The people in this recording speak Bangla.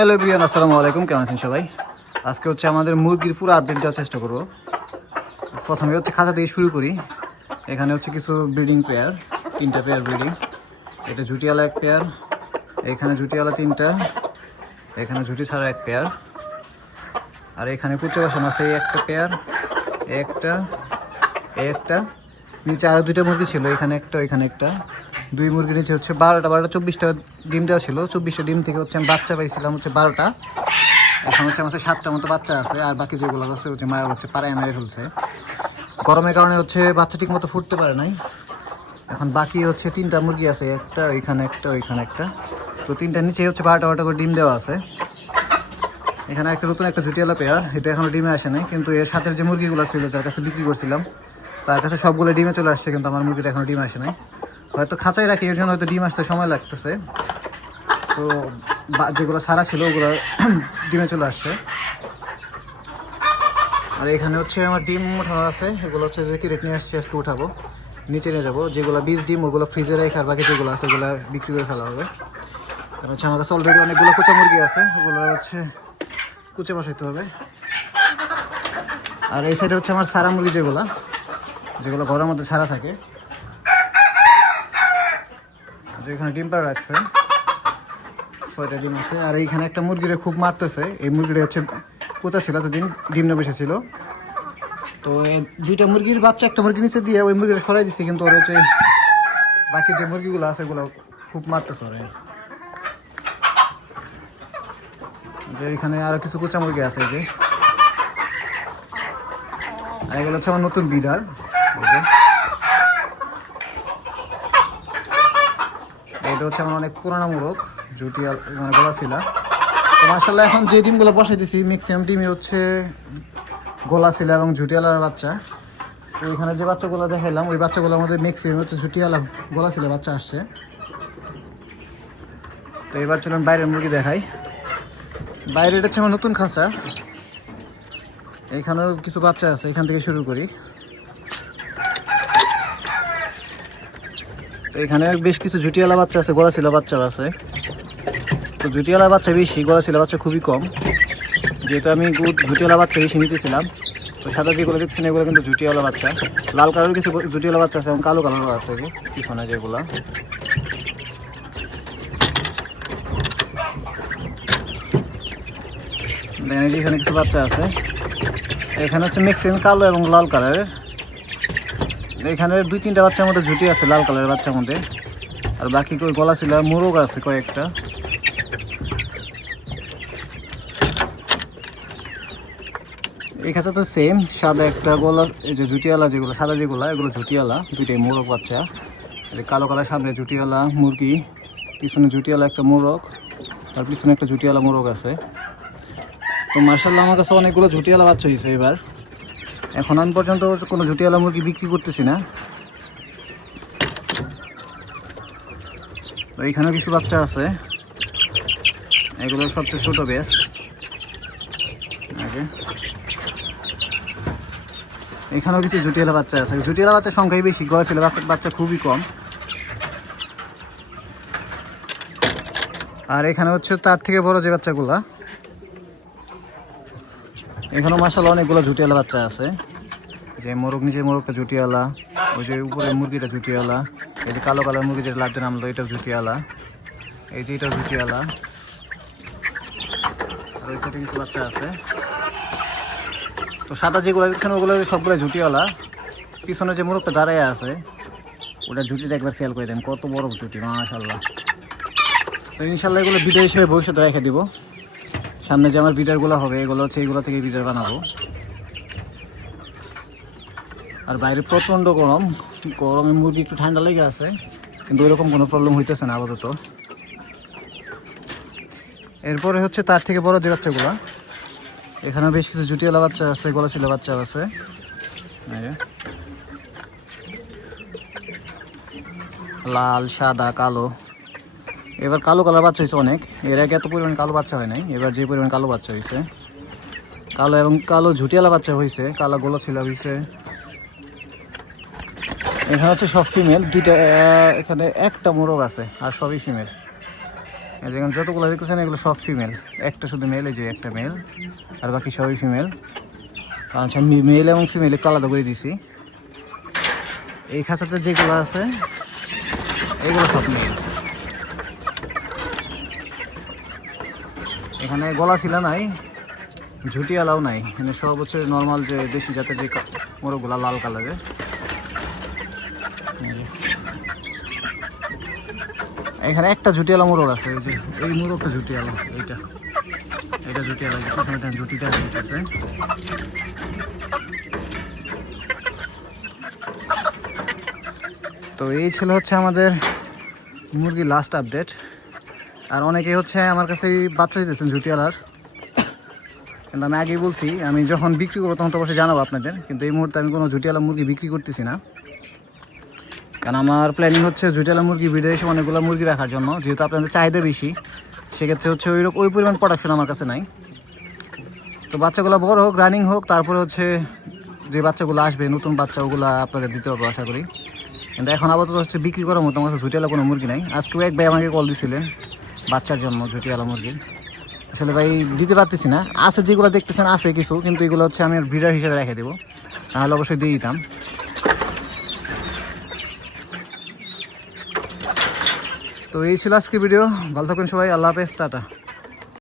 হ্যালো বিয়ান আসসালামু আলাইকুম। কেমন আছেন সবাই? আজকে হচ্ছে আমাদের মুরগির পুরো আপডেট দেওয়ার চেষ্টা করব। প্রথমে হচ্ছে খাঁচা থেকে শুরু করি। এখানে হচ্ছে কিছু ব্রিডিং পেয়ার তিনটা পেয়ার ব্রিডিং এটা জুটিওয়ালা এক পেয়ার এখানে জুটিওয়ালা তিনটা, এখানে জুটি ছাড়া এক পেয়ার আর এখানে কুচে বসানো আছে একটা পেয়ার একটা একটা। নিচে আরও দুইটা মুরগি ছিল, এখানে একটা এখানে একটা। দুই মুরগি নিচে হচ্ছে বারোটা বারোটা চব্বিশটা ডিম দেওয়া ছিল। চব্বিশটা ডিম থেকে হচ্ছে আমি বাচ্চা পাইছিলাম হচ্ছে বারোটা। এখন হচ্ছে আমার সাতটা মতো বাচ্চা আছে, আর বাকি যেগুলো আছে হচ্ছে মায়া হচ্ছে পাড়ায় মেরে ফেলছে। গরমের কারণে হচ্ছে বাচ্চা ঠিক মতো ফুটতে পারে নাই। এখন বাকি হচ্ছে তিনটা মুরগি আছে, একটা ওইখানে একটা ওইখানে, একটা। তো তিনটার নিচে হচ্ছে বারোটা বারোটা করে ডিম দেওয়া আছে। এখানে একটা নতুন একটা জুটিয়ালা পেয়ার, এটা এখনও ডিমে আসে নাই, কিন্তু এর সাথে যে মুরগিগুলো ছিল, যার কাছে বিক্রি করছিলাম, তার কাছে সবগুলো ডিমে চলে আসছে, কিন্তু আমার মুরগিটা এখনও ডিম আসে নাই। হয়তো খাঁচাই রাখি, এর জন্য হয়তো ডিম আসতে সময় লাগতেছে। তো যেগুলো সারা ছিল, ওগুলো ডিমে চলে আসছে। আর এখানে হচ্ছে আমার ডিম উঠানো আছে। এগুলো হচ্ছে যে কি রেট নিয়ে আসছে, আজকে উঠাবো। নিচে নিয়ে যাব। যেগুলো বীজ ডিম, ওগুলো ফ্রিজে রেখে আর বাকি যেগুলো আছে, ওগুলো বিক্রি করে ফেলা হবে। কারণ হচ্ছে আমার কাছে অলরেডি অনেকগুলো কুচা মুরগি আছে। ওগুলো হচ্ছে কুচে বসাইতে হবে। আর এই সাইডে হচ্ছে আমার সারা মুরগি যেগুলো যেগুলো ঘরের মধ্যে ছাড়া থাকে। এখানে ডিম পাড়া রাখছে ছয়টা ডিম আছে। আর এইখানে একটা মুরগিরে খুব মারতেছে। এই মুরগিটা হচ্ছে কোচা ছিল, এতদিন ডিম না বসেছিল তো দুইটা মুরগির বাচ্চা, একটা মুরগি নিচে দিয়ে ওই মুরগিটা সরাই দিচ্ছে কিন্তু ওর হচ্ছে বাকি যে মুরগিগুলো আছে ওগুলো খুব মারতেছে ওরা। এখানে আরও কিছু কুচা মুরগি আছে যে। আর এগুলো হচ্ছে আমার নতুন বিডার এটা হচ্ছে আমার অনেক পুরানো মুরগ জুটিয়াল মানে গোলা ছিল তো মার্শাল্লাহ এখন যে ডিমগুলো বসাই দিছি ম্যাক্সিমাম ডিমই হচ্ছে গোলা ছিল এবং জুটিয়ালার বাচ্চা। তো ওইখানে যে বাচ্চাগুলো দেখাইলাম, ওই বাচ্চাগুলোর মধ্যে ম্যাক্সিমাম হচ্ছে জুটিয়ালা ছিল বাচ্চা আসছে। তো এবার চলুন বাইরের মুরগি দেখাই। বাইরে এটা হচ্ছে আমার নতুন খাঁচা। এখানেও কিছু বাচ্চা আছে, এখান থেকে শুরু করি। এখানে বেশ কিছু জুটিয়ালা বাচ্চা আছে গলা শিলা বাচ্চা আছে। তো জুটিয়ালা বাচ্চা বেশি গলা শিলা বাচ্চা খুবই কম। যেহেতু আমি গু- জুটিয়ালা বাচ্চা বেশি নিতেছিলাম, তো সাদা যেগুলো দেখছেন এগুলো কিন্তু জুটিয়ালা বাচ্চা। লাল কালারের কিছু জুটিয়ালা বাচ্চা আছে এবং কালো কালারও আছে পিছনে যেগুলা। এখানে কিছু বাচ্চা আছে। এখানে হচ্ছে ম্যাক্সিমাম কালো এবং লাল কালারের। এখানে দুই, তিনটা বাচ্চার মধ্যে ঝুটি আছে, লাল কালারের বাচ্চার মধ্যে। আর বাকি কই গলা ছিল মোরগ আছে কয়েকটা। এই খাঁচা তো সেম সাদা একটা গলা, এই যে জুটিয়ালা যেগুলো, সাদা যেগুলো, এগুলো জুটিয়ালা দুইটাই মোরগ বাচ্চা। যে কালো কালার সামনে জুটিয়ালা মুরগি, পিছনে জুটিয়ালা একটা মোরগ, আর পিছনে একটা জুটিয়ালা মোরগ আছে। তো মার্শাল্লাহ আমার কাছে অনেকগুলো জুটিয়ালা বাচ্চা হয়েছে এবার। এখন আমি পর্যন্ত কোনো জুটিয়ালা মুরগি বিক্রি করতেছি না। তো এইখানেও কিছু বাচ্চা আছে। এগুলো সবচেয়ে ছোটো বেশ আগে। এখানেও কিছু জুটিয়ালা বাচ্চা আছে। জুটিয়ালা বাচ্চার সংখ্যাই বেশি, গড়া ছিল বাচ্চা খুবই কম। আর এখানে হচ্ছে তার থেকে বড় যে বাচ্চাগুলা এখানেও মাসাল অনেকগুলো জুটিয়ালা বাচ্চা আছে। যে মোরগ নিচে মোরগটা জুটিয়ালা ওই যে উপরে মুরগিটা জুটিয়ালা এই যে কালো কালার মুরগি যেটা লাগছে নামলো এটা জুটিয়ালা এই যে এটা জুটিয়ালা আর ওই সাইডে কিছু বাচ্চা আছে। তো সাদা যেগুলো দেখছেন ওগুলো সবগুলো জুটিওয়ালা পিছনে যে মোরগটা দাঁড়ায় আছে ওটা জুটিটা একবার খেয়াল করে দেন, কত বড় জুটি মাশাল্লাহ তো ইনশাল্লাহ এগুলো ভিডিও হিসেবে ভবিষ্যতে রেখে দিব। সামনে যে আমার বিডারগুলো হবে, এগুলো হচ্ছে এগুলো থেকে বিটার বানাবো। আর বাইরে প্রচণ্ড গরম। গরমে মুরগি একটু ঠান্ডা লেগে আছে, কিন্তু ওইরকম কোনো প্রবলেম হইতেছে না আপাতত। এরপরে হচ্ছে তার থেকে বড় যে বাচ্চাগুলা, এখানে বেশ কিছু জুটিয়ালা বাচ্চা আছে গলা ছিল বাচ্চা আছে লাল, সাদা, কালো। এবার কালো কালার বাচ্চা হয়েছে অনেক। এর আগে এত পরিমাণ কালো বাচ্চা হয় নাই, এবার যে পরিমাণ কালো বাচ্চা হয়েছে। কালো এবং কালো ঝুটিয়ালা বাচ্চা হয়েছে, কালো গোলা ছিল হয়েছে। এখানে হচ্ছে সব ফিমেল দুইটা এখানে একটা মোরগ আছে আর সবই ফিমেল যেমন যতগুলো দেখতেছেন, এগুলো সব ফিমেল একটা শুধু মেল এই যে একটা মেল আর বাকি সবই ফিমেল কারণ হচ্ছে মেল এবং ফিমেল একটু আলাদা করে দিছি। এই খাঁচাতে যেগুলো আছে, এগুলো সব মেল এখানে গলা ছিল নাই, ঝুটিয়ালাও নাই। এখানে সব হচ্ছে নর্মাল যে দেশি জাতের যে মোরগগুলা লাল কালারের এখানে একটা ঝুটিয়ালা মোরগ আছে ওই যে, এই মোরগটা ঝুটিয়ালা, এইটা। এটা ঝুটিয়ালা দেখতেছেন এখানে ঝুটিটা দিতেছে। তো এই ছিল হচ্ছে আমাদের মুরগির লাস্ট আপডেট আর অনেকে হচ্ছে আমার কাছে বাচ্চা দিতেছেন ঝুটিয়ালার কিন্তু আমি আগেই বলছি, আমি যখন বিক্রি করব তখন তো অবশ্যই জানাব আপনাদের, কিন্তু এই মুহূর্তে আমি কোনো ঝুটিয়ালা মুরগি বিক্রি করতেছি না। কারণ আমার প্ল্যানিং হচ্ছে জুটেলা মুরগি ভিডিও এসে অনেকগুলো মুরগি রাখার জন্য, যেহেতু আপনাদের চাহিদা বেশি, সেক্ষেত্রে হচ্ছে ওই ওই পরিমাণ প্রোডাকশন আমার কাছে নাই। তো বাচ্চাগুলো বড় হোক রানিং হোক, তারপরে হচ্ছে যে বাচ্চাগুলো আসবে, নতুন বাচ্চা, ওগুলো আপনাদের দিতে পারব আশা করি। কিন্তু এখন আপাতত হচ্ছে বিক্রি করার মতো আমার কাছে ঝুটিয়ালা কোনো মুরগি নাই। আজকেও এক ভাই আমাকে কল দিছিলেন বাচ্চার জন্য ঝুটিয়ালা মুরগির আসলে ভাই, দিতে পারতেছি না। আছে, যেগুলো দেখতেছেন, আছে কিছু, কিন্তু এগুলো হচ্ছে আমি ভিডার হিসেবে রেখে দেবো। তাহলে অবশ্যই দিয়ে দিতাম। তো এই ছিল আজকে ভিডিও। ভালো থাকুন সবাই, আল্লাহ হাফেজ, টাটা।